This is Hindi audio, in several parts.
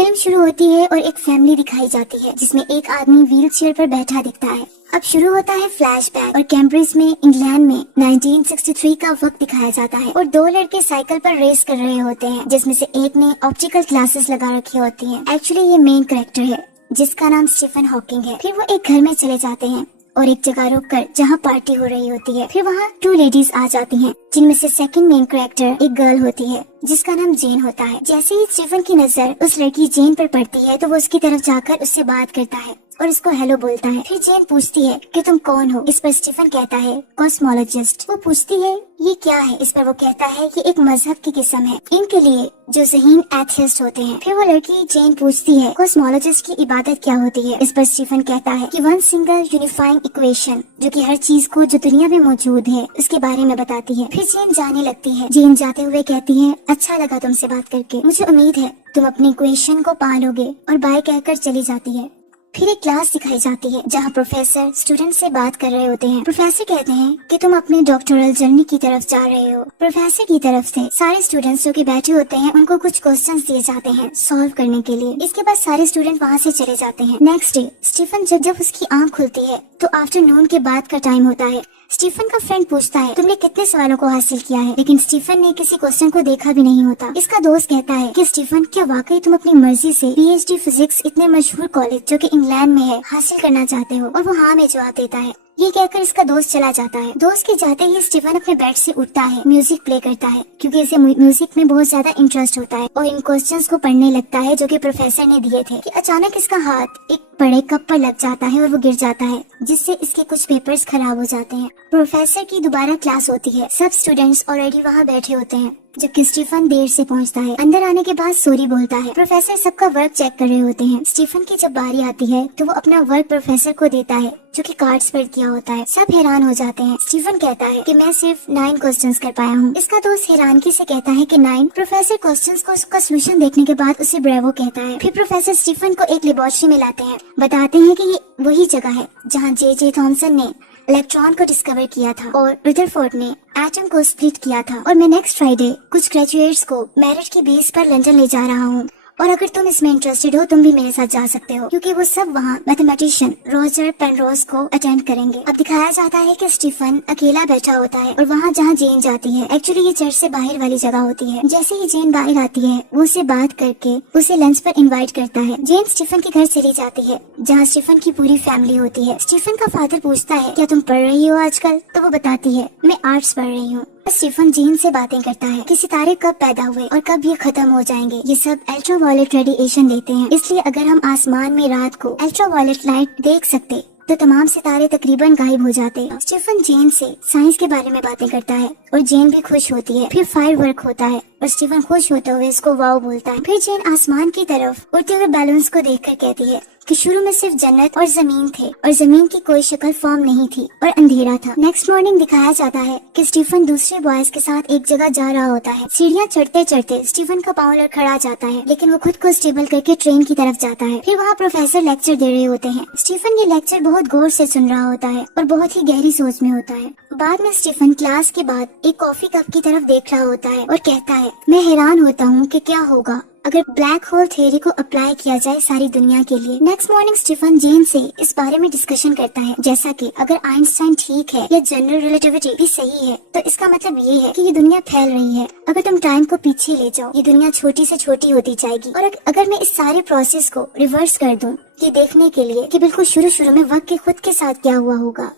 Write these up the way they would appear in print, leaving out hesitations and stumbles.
फिल्म शुरू होती है और एक फैमिली दिखाई जाती है जिसमें एक आदमी व्हील चेयर पर बैठा दिखता है। अब शुरू होता है फ्लैशबैक और कैम्ब्रिज में इंग्लैंड में 1963 का वक्त दिखाया जाता है और दो लड़के साइकिल पर रेस कर रहे होते हैं जिसमें से एक ने ऑप्टिकल ग्लासेस लगा रखी होती हैं। एक्चुअली ये मेन कैरेक्टर है जिसका नाम स्टीफन हॉकिंग है। फिर वो एक घर में चले जाते हैं और एक जगह रुककर जहाँ पार्टी हो रही होती है। फिर वहाँ 2 लेडीज आ जाती हैं जिनमें से सेकंड मेन कैरेक्टर एक गर्ल होती है जिसका नाम जेन होता है। जैसे ही स्टीफन की नजर उस लड़की जेन पर पड़ती है तो वो उसकी तरफ जाकर उससे बात करता है और उसको हेलो बोलता है। फिर जेन पूछती है कि तुम कौन हो। इस पर स्टीफन कहता है कॉस्मोलॉजिस्ट। वो पूछती है ये क्या है। इस पर वो कहता है कि एक मजहब की किस्म है इनके लिए जो ज़हीन एथियस्ट होते हैं। फिर वो लड़की जेन पूछती है कॉस्मोलॉजिस्ट की इबादत क्या होती है। इस पर स्टीफन कहता है कि वन सिंगल यूनिफाइंग इक्वेशन जो कि हर चीज को जो दुनिया में मौजूद है उसके बारे में बताती है। फिर जेन जाने लगती है। जेन जाते हुए कहती है अच्छा लगा तुमसे बात करके, मुझे उम्मीद है तुम अपनी इक्वेशन को पा लोगे, और बाय कहकर चली जाती है। फिर एक क्लास दिखाई जाती है जहाँ प्रोफेसर स्टूडेंट से बात कर रहे होते हैं। प्रोफेसर कहते हैं कि तुम अपने डॉक्टोरल जर्नी की तरफ जा रहे हो। प्रोफेसर की तरफ से सारे स्टूडेंट्स जो कि बैठे होते हैं उनको कुछ क्वेश्चंस दिए जाते हैं सॉल्व करने के लिए। इसके बाद सारे स्टूडेंट वहाँ से चले जाते हैं। नेक्स्ट डे स्टीफन जब उसकी आँख खुलती है तो आफ्टरनून के बाद का टाइम होता है। स्टीफन का फ्रेंड पूछता है तुमने कितने सवालों को हासिल किया है, लेकिन स्टीफन ने किसी क्वेश्चन को देखा भी नहीं होता। इसका दोस्त कहता है कि स्टीफन क्या वाकई तुम अपनी मर्जी से पीएचडी फिजिक्स इतने मशहूर कॉलेज जो कि इंग्लैंड में है हासिल करना चाहते हो। और वो हाँ में जवाब देता है। ये कहकर इसका दोस्त चला जाता है। दोस्त के जाते ही स्टीफन अपने बेड से उठता है, म्यूजिक प्ले करता है क्योंकि इसे म्यूजिक में बहुत ज्यादा इंटरेस्ट होता है और इन क्वेश्चंस को पढ़ने लगता है जो कि प्रोफेसर ने दिए थे। कि अचानक इसका हाथ एक बड़े कप पर लग जाता है और वो गिर जाता है जिससे इसके कुछ पेपर्स खराब हो जाते हैं। प्रोफेसर की दोबारा क्लास होती है। सब स्टूडेंट्स ऑलरेडी वहाँ बैठे होते हैं जबकि स्टीफन देर से पहुंचता है। अंदर आने के बाद सॉरी बोलता है। प्रोफेसर सबका वर्क चेक कर रहे होते हैं। स्टीफन की जब बारी आती है तो वो अपना वर्क प्रोफेसर को देता है जो कि कार्ड्स पर किया होता है। सब हैरान हो जाते हैं। स्टीफन कहता है कि मैं सिर्फ 9 क्वेश्चंस कर पाया हूँ। इसका दोस्त हैरानगी से कहता है कि 9। प्रोफेसर क्वेश्चंस को उसका सोल्यूशन देखने के बाद उसे ब्रेवो कहता है। फिर प्रोफेसर स्टीफन को एक लेबोरेटरी में लाते हैं। बताते हैं कि ये वही जगह है जहाँ जे थॉमसन ने इलेक्ट्रॉन को डिस्कवर किया था और रदरफोर्ड ने एटम को स्प्लिट किया था। और मैं नेक्स्ट फ्राइडे कुछ ग्रेजुएट्स को मेरिट की बेस पर लंदन ले जा रहा हूँ और अगर तुम इसमें इंटरेस्टेड हो तुम भी मेरे साथ जा सकते हो क्योंकि वो सब वहाँ मैथमेटिशियन रॉजर पेनरोज को अटेंड करेंगे। अब दिखाया जाता है कि स्टीफन अकेला बैठा होता है और वहाँ जहाँ जेन जाती है एक्चुअली ये चर्च से बाहर वाली जगह होती है। जैसे ही जेन बाहर आती है वो उसे बात करके उसे लंच पर इन्वाइट करता है। जेन स्टीफन के घर चली जाती है जहाँ स्टीफन की पूरी फैमिली होती है। स्टीफन का फादर पूछता है क्या तुम पढ़ रही हो आजकल, तो वो बताती है मैं आर्ट्स पढ़ रही हूँ। स्टीफन जेन से बातें करता है कि सितारे कब पैदा हुए और कब ये खत्म हो जाएंगे। ये सब अल्ट्रावायलेट रेडिएशन देते हैं, इसलिए अगर हम आसमान में रात को अल्ट्रावायलेट लाइट देख सकते तो तमाम सितारे तकरीबन गायब हो जाते। स्टीफन जेन से साइंस के बारे में बातें करता है और जेन भी खुश होती है। फिर फायर वर्क होता है और स्टीफन खुश होते हुए इसको वाव बोलता है। फिर जेन आसमान की तरफ उड़ते हुए बैलून्स को देखकर कहती है कि शुरू में सिर्फ जन्नत और जमीन थे और जमीन की कोई शक्ल फॉर्म नहीं थी और अंधेरा था। नेक्स्ट मॉर्निंग दिखाया जाता है कि स्टीफन दूसरे बॉयज के साथ एक जगह जा रहा होता है। सीढ़ियाँ चढ़ते चढ़ते स्टीफन का पाँव लड़खड़ा जाता है लेकिन वो खुद को स्टेबल करके ट्रेन की तरफ जाता है। फिर वहाँ प्रोफेसर लेक्चर दे रहे होते हैं। स्टीफन ये लेक्चर बहुत गौर से सुन रहा होता है और बहुत ही गहरी सोच में होता है। बाद में स्टीफन क्लास के बाद एक कॉफी कप की तरफ देख रहा होता है और कहता है मैं हैरान होता हूँ कि क्या होगा अगर ब्लैक होल थ्योरी को अप्लाई किया जाए सारी दुनिया के लिए। नेक्स्ट मॉर्निंग स्टीफन जेन से इस बारे में डिस्कशन करता है जैसा कि अगर आइंस्टाइन ठीक है या जनरल रिलेटिविटी भी सही है तो इसका मतलब ये है कि ये दुनिया फैल रही है। अगर तुम टाइम को पीछे ले जाओ ये दुनिया छोटी से छोटी होती जाएगी। और अगर मैं इस सारे प्रोसेस को रिवर्स कर दूं ये देखने के लिए कि बिल्कुल शुरू में वक्त के खुद के साथ क्या हुआ होगा।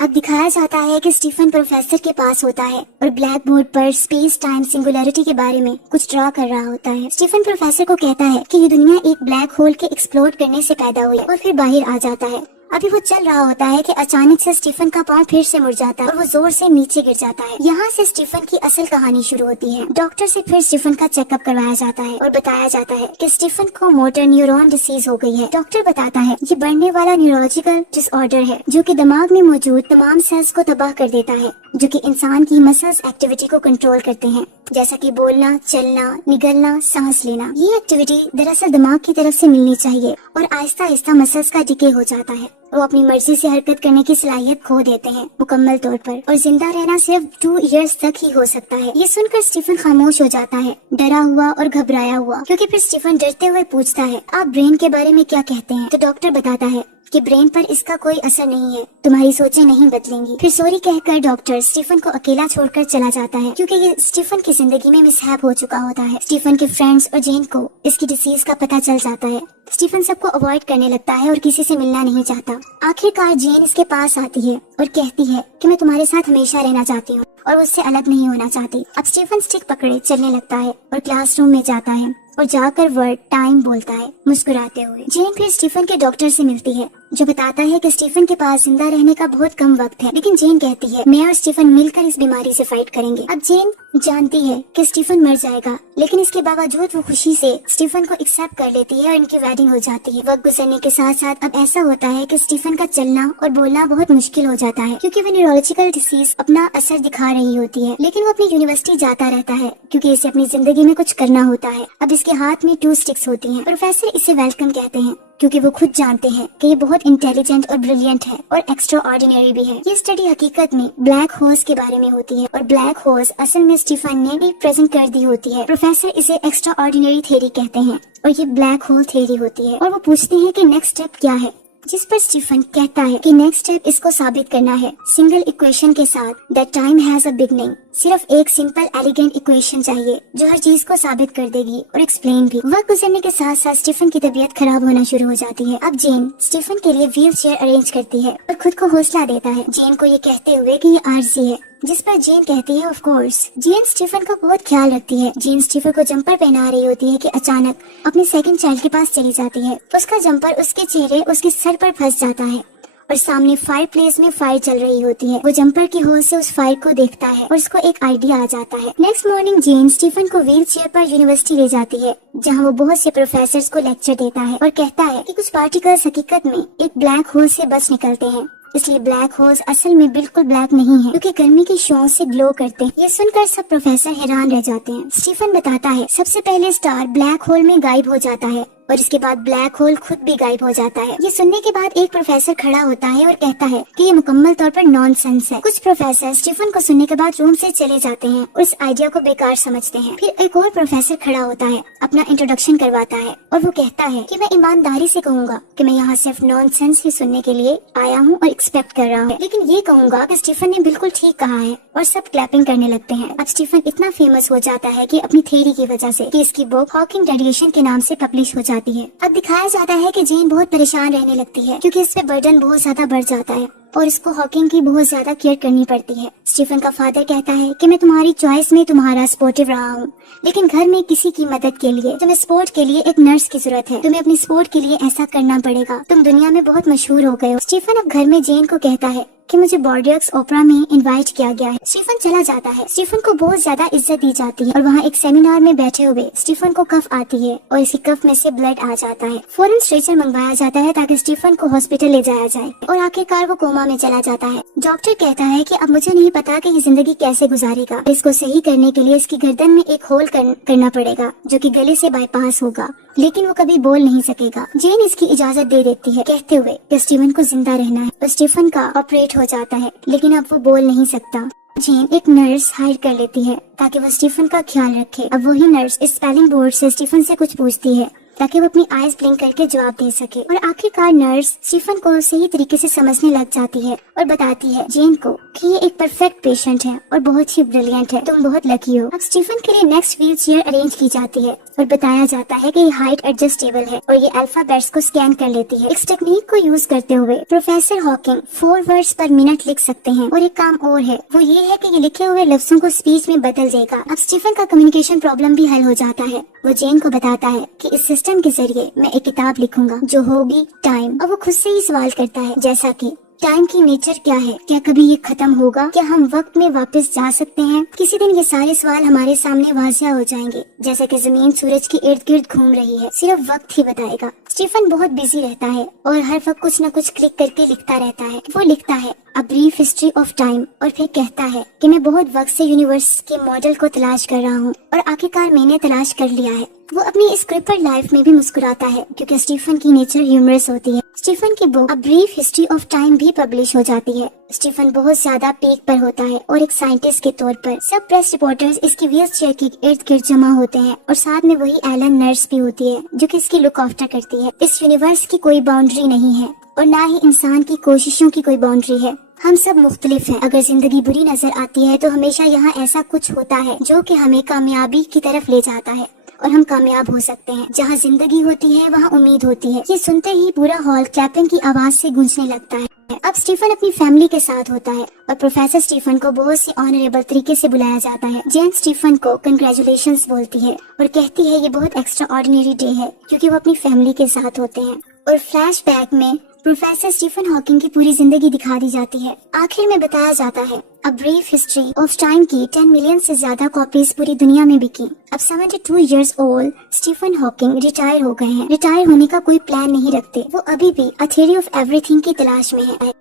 अब दिखाया जाता है कि स्टीफन प्रोफेसर के पास होता है और ब्लैक बोर्ड पर स्पेस टाइम सिंगुलैरिटी के बारे में कुछ ड्रा कर रहा होता है। स्टीफन प्रोफेसर को कहता है कि ये दुनिया एक ब्लैक होल के एक्सप्लोड करने से पैदा हुई और फिर बाहर आ जाता है। अभी वो चल रहा होता है कि अचानक से स्टीफन का पाँव फिर से मुड़ जाता है और वो जोर से नीचे गिर जाता है। यहाँ से स्टीफन की असल कहानी शुरू होती है। डॉक्टर से फिर स्टीफन का चेकअप करवाया जाता है और बताया जाता है कि स्टीफन को मोटर न्यूरॉन डिसीज हो गई है। डॉक्टर बताता है ये बढ़ने वाला न्यूरोलॉजिकल डिसऑर्डर है जो कि दिमाग में मौजूद तमाम सेल्स को तबाह कर देता है जो कि इंसान की मसल्स एक्टिविटी को कंट्रोल करते हैं जैसा कि बोलना, चलना, निगलना, सांस लेना। ये एक्टिविटी दरअसल दिमाग की तरफ से मिलनी चाहिए और आहिस्ता आहिस्ता मसल्स का डिके हो जाता है वो अपनी मर्जी से हरकत करने की सलाहियत खो देते हैं मुकम्मल तौर पर, और जिंदा रहना सिर्फ 2 इयर्स तक ही हो सकता है। ये सुनकर स्टीफन खामोश हो जाता है, डरा हुआ और घबराया हुआ, क्योंकि फिर स्टीफन डरते हुए पूछता है, आप ब्रेन के बारे में क्या कहते हैं? तो डॉक्टर बताता है कि ब्रेन पर इसका कोई असर नहीं है, तुम्हारी सोचें नहीं बदलेंगी। फिर सॉरी कहकर डॉक्टर स्टीफन को अकेला छोड़कर चला जाता है, क्योंकि ये स्टीफन की जिंदगी में मिसहैप हो चुका होता है। स्टीफन के फ्रेंड्स और जेन को इसकी डिसीज का पता चल जाता है। स्टीफन सबको अवॉइड करने लगता है और किसी से मिलना नहीं चाहता। आखिरकार जेन इसके पास आती है और कहती है कि मैं तुम्हारे साथ हमेशा रहना चाहती हूँ और उससे अलग नहीं होना चाहती। अब स्टीफन स्टिक पकड़े चलने लगता है और क्लासरूम में जाता है और जाकर वर्ड टाइम बोलता है मुस्कुराते हुए। जेन फिर स्टीफन के डॉक्टर से मिलती है, जो बताता है कि स्टीफन के पास जिंदा रहने का बहुत कम वक्त है, लेकिन जेन कहती है मैं और स्टीफन मिलकर इस बीमारी से फाइट करेंगे। अब जेन जानती है कि स्टीफन मर जाएगा, लेकिन इसके बावजूद वो खुशी से स्टीफन को एक्सेप्ट कर लेती है और इनकी वेडिंग हो जाती है। वक्त गुजरने के साथ साथ अब ऐसा होता है कि स्टीफन का चलना और बोलना बहुत मुश्किल हो जाता है, क्योंकि वो न्यूरोलॉजिकल डिसीज अपना असर दिखा रही होती है। लेकिन वो अपनी यूनिवर्सिटी जाता रहता है, क्योंकि इसे अपनी जिंदगी में कुछ करना होता है। अब इसके हाथ में 2 स्टिक्स होती हैं। प्रोफेसर इसे वेलकम कहते हैं, क्योंकि वो खुद जानते हैं कि ये बहुत इंटेलिजेंट और ब्रिलियंट है और एक्स्ट्रा ऑर्डिनरी भी है। ये स्टडी हकीकत में ब्लैक होल्स के बारे में होती है, और ब्लैक होल्स असल में स्टीफन ने भी प्रेजेंट कर दी होती है। प्रोफेसर इसे एक्स्ट्रा ऑर्डिनरी थ्योरी कहते हैं और ये ब्लैक होल थ्योरी होती है। और वो पूछते हैं कि नेक्स्ट स्टेप क्या है, जिस पर स्टीफन कहता है कि नेक्स्ट स्टेप इसको साबित करना है सिंगल इक्वेशन के साथ, that time has a beginning. सिर्फ एक सिंपल एलिगेंट इक्वेशन चाहिए जो हर चीज को साबित कर देगी और एक्सप्लेन भी। वक्त गुजरने के साथ साथ स्टीफन की तबीयत खराब होना शुरू हो जाती है। अब जेन स्टीफन के लिए व्हील चेयर अरेंज करती है और खुद को हौसला देता है, जेन को ये कहते हुए कि ये आरजी है, जिस पर जेन कहती है ऑफ कोर्स। जेन स्टीफन का बहुत ख्याल रखती है। जेन स्टीफन को जंपर पहना रही होती है कि अचानक अपने सेकंड चाइल्ड के पास चली जाती है। उसका जंपर उसके चेहरे उसके सर पर फंस जाता है और सामने फायर प्लेस में फायर चल रही होती है। वो जंपर की होल से उस फायर को देखता है और उसको एक आइडिया आ जाता है। नेक्स्ट मॉर्निंग जेन स्टीफन को व्हील चेयर पर यूनिवर्सिटी ले जाती है, जहाँ वो बहुत से प्रोफेसर्स को लेक्चर देता है और कहता है कि कुछ पार्टिकल्स हकीकत में एक ब्लैक होल से बच निकलते हैं, इसलिए ब्लैक होल्स असल में बिल्कुल ब्लैक नहीं है, क्योंकि गर्मी की शॉ से ग्लो करते हैं। ये सुनकर सब प्रोफेसर हैरान रह जाते हैं। स्टीफन बताता है सबसे पहले स्टार ब्लैक होल में गायब हो जाता है और इसके बाद ब्लैक होल खुद भी गायब हो जाता है। ये सुनने के बाद एक प्रोफेसर खड़ा होता है और कहता है कि ये मुकम्मल तौर पर नॉनसेंस है। कुछ प्रोफेसर स्टीफन को सुनने के बाद रूम से चले जाते हैं और इस आइडिया को बेकार समझते हैं। फिर एक और प्रोफेसर खड़ा होता है, अपना इंट्रोडक्शन करवाता है और वो कहता है कि मैं ईमानदारी से कहूँगा कि मैं यहाँ सिर्फ नॉनसेंस ही सुनने के लिए आया हूँ और एक्सपेक्ट कर रहा हूँ, लेकिन ये कहूँगा कि स्टीफन ने बिल्कुल ठीक कहा है, और सब क्लैपिंग करने लगते हैं। अब स्टीफन इतना फेमस हो जाता है कि अपनी थ्योरी की वजह से कि इसकी बुक हॉकिंग रेडिएशन के नाम से पब्लिश हो जाती है। अब दिखाया जाता है कि जेन बहुत परेशान रहने लगती है, क्योंकि इस पे बर्डन बहुत ज्यादा बढ़ जाता है और इसको हॉकिंग की बहुत ज्यादा केयर करनी पड़ती है। स्टीफन का फादर कहता है कि मैं तुम्हारी चॉइस में तुम्हारा सपोर्टिव रहा हूँ, लेकिन घर में किसी की मदद के लिए तुम्हें स्पोर्ट के लिए एक नर्स की जरूरत है। तुम्हें अपनी स्पोर्ट के लिए ऐसा करना पड़ेगा, तुम दुनिया में बहुत मशहूर हो गए हो। स्टीफन अब घर में जेन को कहता है कि मुझे बॉर्डियक्स ओपेरा में इनवाइट किया गया है। स्टीफन चला जाता है। स्टीफन को बहुत ज्यादा इज्जत दी जाती है और वहाँ एक सेमिनार में बैठे हुए स्टीफन को कफ आती है और इसी कफ में से ब्लड आ जाता है। फौरन स्ट्रेचर मंगवाया जाता है ताकि स्टीफन को हॉस्पिटल ले जाया जाए और आखिरकार वो कोमा में चला जाता है। डॉक्टर कहता है कि अब मुझे नहीं पता कि ये जिंदगी कैसे गुजारेगा। इसको सही करने के लिए इसकी गर्दन में एक होल करना पड़ेगा जो कि गले से बाईपास होगा, लेकिन वो कभी बोल नहीं सकेगा। जेन इसकी इजाजत दे देती है, कहते हुए कि स्टीफन को जिंदा रहना है और स्टीफन का ऑपरेट हो जाता है, लेकिन अब वो बोल नहीं सकता। जेन एक नर्स हायर कर लेती है ताकि वो स्टीफन का ख्याल रखे। अब वही नर्स इस स्पेलिंग बोर्ड से स्टीफन से कुछ पूछती है ताकि वो अपनी आईज ब्लिंक करके जवाब दे सके, और आखिरकार नर्स स्टीफन को सही तरीके से समझने लग जाती है और बताती है जेन को कि ये एक परफेक्ट पेशेंट है और बहुत ही ब्रिलियंट है, तुम बहुत लकी हो। अब स्टीफन के लिए नेक्स्ट व्हील चेयर अरेंज की जाती है और बताया जाता है कि ये हाइट एडजस्टेबल है और ये अल्फाबेट्स को स्कैन कर लेती है। इस टेक्निक को यूज करते हुए प्रोफेसर हॉकिंग 4 वर्ड्स पर मिनट लिख सकते हैं, और एक काम और है, वो ये है कि ये लिखे हुए लफ्जों को स्पीच में बदल देगा। अब स्टीफन का कम्युनिकेशन प्रॉब्लम भी हल हो जाता है। वो जेन को बताता है कि इस सिस्टम के जरिए मैं एक किताब लिखूंगा जो होगी टाइम। और वो खुद से ही सवाल करता है, जैसा कि टाइम की नेचर क्या है, क्या कभी ये खत्म होगा, क्या हम वक्त में वापस जा सकते हैं? किसी दिन ये सारे सवाल हमारे सामने वाजिया हो जाएंगे, जैसे कि जमीन सूरज के इर्द गिर्द घूम रही है, सिर्फ वक्त ही बताएगा। स्टीफन बहुत बिजी रहता है और हर वक्त कुछ न कुछ क्लिक करके लिखता रहता है। वो लिखता है a brief history of time और फिर कहता है कि मैं बहुत वक्त से यूनिवर्स के मॉडल को तलाश कर रहा हूँ और आखिरकार मैंने तलाश कर लिया है। वो अपनी स्क्रिप्ट लाइफ में भी मुस्कुराता है क्योंकि स्टीफन की नेचर ह्यूमरस होती है। स्टीफन की book a brief history of time भी पब्लिश हो जाती है। स्टीफन बहुत ज्यादा पीक पर होता है और एक साइंटिस्ट के तौर पर सब प्रेस रिपोर्टर्स इसकी व्हील चेयर के इर्द गिर्द जमा होते हैं और साथ में वही एलन नर्स भी होती है जो कि इसकी लुक आफ्टर करती है। इस यूनिवर्स की कोई बाउंड्री नहीं है और ना ही इंसान की कोशिशों की कोई बाउंड्री है। हम सब मुख्तलिफ हैं। अगर जिंदगी बुरी नजर आती है तो हमेशा यहाँ ऐसा कुछ होता है जो कि हमें कामयाबी की तरफ ले जाता है और हम कामयाब हो सकते हैं। जहाँ जिंदगी होती है वहाँ उम्मीद होती है। ये सुनते ही पूरा हॉल क्लैपिंग की आवाज से गूंजने लगता है। अब स्टीफन अपनी फैमिली के साथ होता है और प्रोफेसर स्टीफन को बहुत सी ऑनरेबल तरीके से बुलाया जाता है। जेन स्टीफन को कंग्रेचुलेशंस बोलती है और कहती है ये बहुत एक्स्ट्रा ऑर्डिनरी डे है क्योंकि वो अपनी फैमिली के साथ होते हैं। और फ्लैशबैक में प्रोफेसर स्टीफन हॉकिंग की पूरी जिंदगी दिखा दी जाती है। आखिर में बताया जाता है a brief history of time की 10 मिलियन से ज्यादा कॉपीज पूरी दुनिया में बिकी। अब 72 years old Stephen Hawking retire हो गए हैं। रिटायर होने का कोई प्लान नहीं रखते। वो अभी भी अ थ्योरी ऑफ एवरीथिंग की तलाश में है।